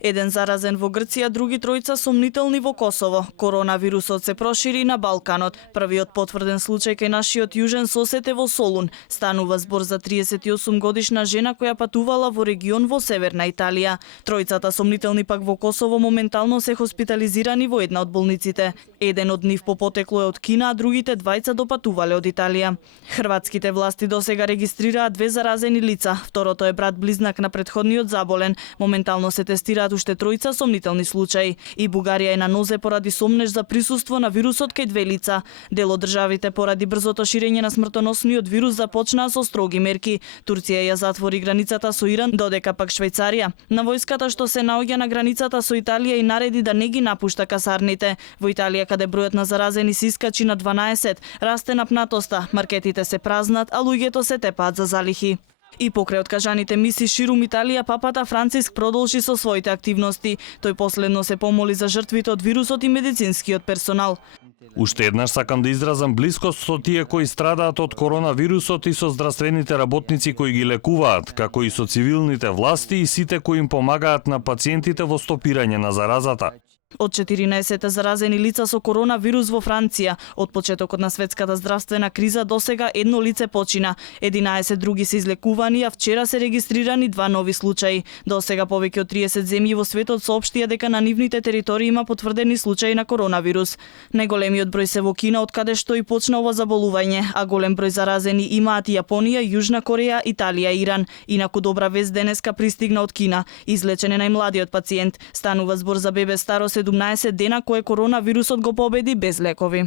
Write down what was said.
Еден заразен во Грција, други тројца сомнителни во Косово. Коронавирусот се прошири на Балканот. Првиот потврден случај кај нашиот јужен сосед е во Солун. Станува збор за 38 годишна жена која патувала во регион во северна Италија. Тројцата сомнителни пак во Косово моментално се хоспитализирани во една од болниците. Еден од нив по потекло е од Кина, а другите двајца допатувале од Италија. Хрватските власти досега регистрираа 2 заразени лица. Второто е брат близнак на претходниот заболен. Моментално се тестираат уште тројца сомнителни случаи. И Бугарија е на нозе поради сомнеж за присуство на вирусот кај 2 лица. Дел од државите поради брзото ширење на смртоносниот вирус започнаа со строги мерки. Турција ја затвори границата со Иран, додека пак Швајцарија на војската што се наоѓа на границата со Италија и нареди да не ги напушта касарните. Во Италија, каде бројот на заразени се искачи на 12, расте напнатоста, маркетите се празнат, а луѓето се тепаат за залихи. И покрај откажаните мисии ширум Италија, папата Франциск продолжи со своите активности. Тој последно се помоли за жртвите од вирусот и медицинскиот персонал. Уште еднаш сакам да изразам блискост со тие кои страдаат од коронавирусот и со здравствените работници кои ги лекуваат, како и со цивилните власти и сите кои им помагаат на пациентите во стопирање на заразата. Од 14 заразени лица со коронавирус во Франција, од почетокот на светската здравствена криза досега едно лице почина, 11 други се излекувани, а вчера се регистрирани 2 нови случаи. Досега повеќе од 30 земји во светот соопштија дека на нивните територии има потврдени случаи на коронавирус. Најголемиот број се во Кина, од каде што и почна ова заболување, а голем број заразени имаат и Јапонија, Јужна Кореја, Италија и Иран. Инаку добра вест денеска пристигна од Кина. Излечен е најмладиот пациент. Станува збор за бебе старо 17 дена кое коронавирусот го победи без лекови.